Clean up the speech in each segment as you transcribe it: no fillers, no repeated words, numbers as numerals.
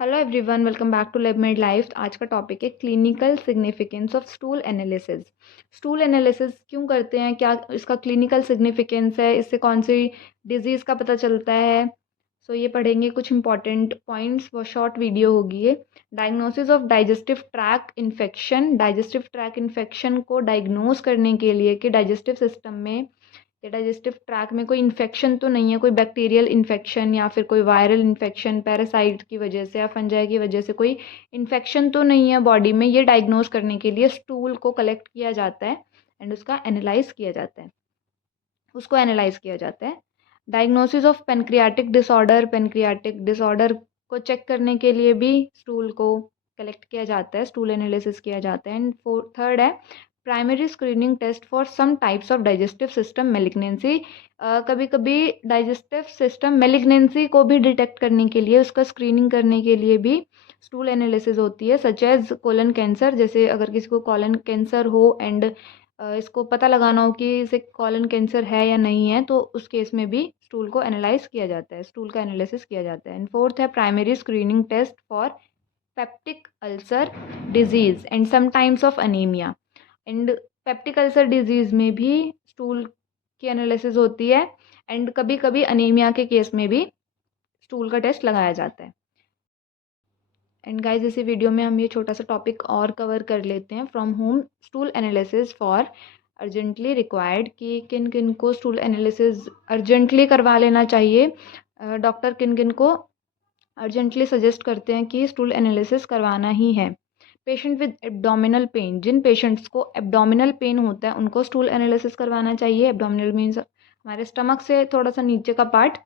Hello everyone, welcome back to live med life. आज का topic है clinical significance of stool analysis. Stool analysis क्यों करते हैं, क्या इसका क्लिनिकल सिग्निफिकेंस है, इससे कौन सी डिजीज़ का पता चलता है। ये पढ़ेंगे कुछ इंपॉर्टेंट पॉइंट्स। वो शॉर्ट वीडियो होगी ये। Diagnosis of digestive track infection. Digestive track infection को डायग्नोज करने के लिए कि डाइजेस्टिव सिस्टम में या डाइजेस्टिव ट्रैक में कोई इन्फेक्शन तो नहीं है, कोई बैक्टीरियल इन्फेक्शन या फिर कोई वायरल इन्फेक्शन पैरासाइट की वजह से या फंजाई की वजह से कोई इन्फेक्शन तो नहीं है बॉडी में। ये डायग्नोज करने के लिए स्टूल को कलेक्ट किया जाता है एंड उसका एनालाइज किया जाता है, उसको एनालाइज किया जाता है। डायग्नोसिस ऑफ पेनक्रियाटिक डिसऑर्डर को चेक करने के लिए भी स्टूल को कलेक्ट किया जाता है, स्टूल एनालिसिस किया जाता है। एंड थर्ड है primary screening test for some types of digestive system malignancy. कभी कभी डाइजेस्टिव सिस्टम मेलिग्नेंसी को भी डिटेक्ट करने के लिए, उसका स्क्रीनिंग करने के लिए भी स्टूल एनालिसिस होती है, सच एज कोलन कैंसर। जैसे अगर किसी को कोलन कैंसर हो एंड इसको पता लगाना हो कि इसे कॉलन कैंसर है या नहीं है, तो उस केस में भी स्टूल को एनालाइज किया जाता है, स्टूल का एनालिसिस किया जाता है। एंड फोर्थ है primary screening test for peptic ulcer disease and some times of anaemia. And peptic ulcer disease में भी स्टूल की एनालिसिस होती है एंड कभी कभी अनीमिया के केस में भी स्टूल का टेस्ट लगाया जाता है। एंड गाइस, इसी वीडियो में हम ये छोटा सा टॉपिक और कवर कर लेते हैं, from home stool analysis for urgently required, कि किन किन को स्टूल एनालिसिस अर्जेंटली करवा लेना चाहिए। डॉक्टर किन किन को अर्जेंटली सजेस्ट करते हैं कि स्टूल एनालिसिस करवाना ही है। पेशेंट विद एब्डोमिनल पेन, जिन पेशेंट्स को एब्डोमिनल पेन होता है उनको स्टूल एनालिसिस करवाना चाहिए। एब्डोमिनल मीन्स हमारे स्टमक से थोड़ा सा नीचे का पार्ट।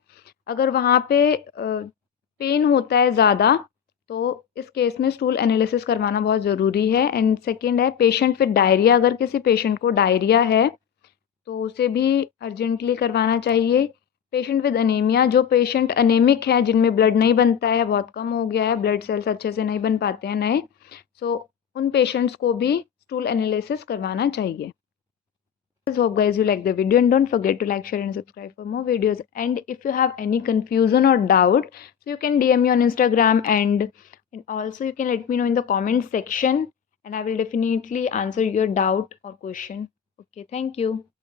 अगर वहाँ पे पेन होता है ज़्यादा, तो इस केस में स्टूल एनालिसिस करवाना बहुत ज़रूरी है। एंड सेकेंड है पेशेंट विद डायरिया। अगर किसी पेशेंट को डायरिया है तो उसे भी अर्जेंटली करवाना चाहिए। पेशेंट विद अनीमिया, जो पेशेंट अनेमिक है, जिनमें ब्लड नहीं बनता है, बहुत कम हो गया है, ब्लड सेल्स अच्छे से नहीं बन पाते हैं नए, सो उन पेशेंट्स को भी स्टूल एनालिसिस करवाना चाहिए। Hope guys you like the video, and don't forget to like, share and subscribe for more videos. And if you have any confusion or doubt, so you can DM me on Instagram, and also you can let me know in the comment section, and I will definitely answer your doubt or question. Okay, thank you.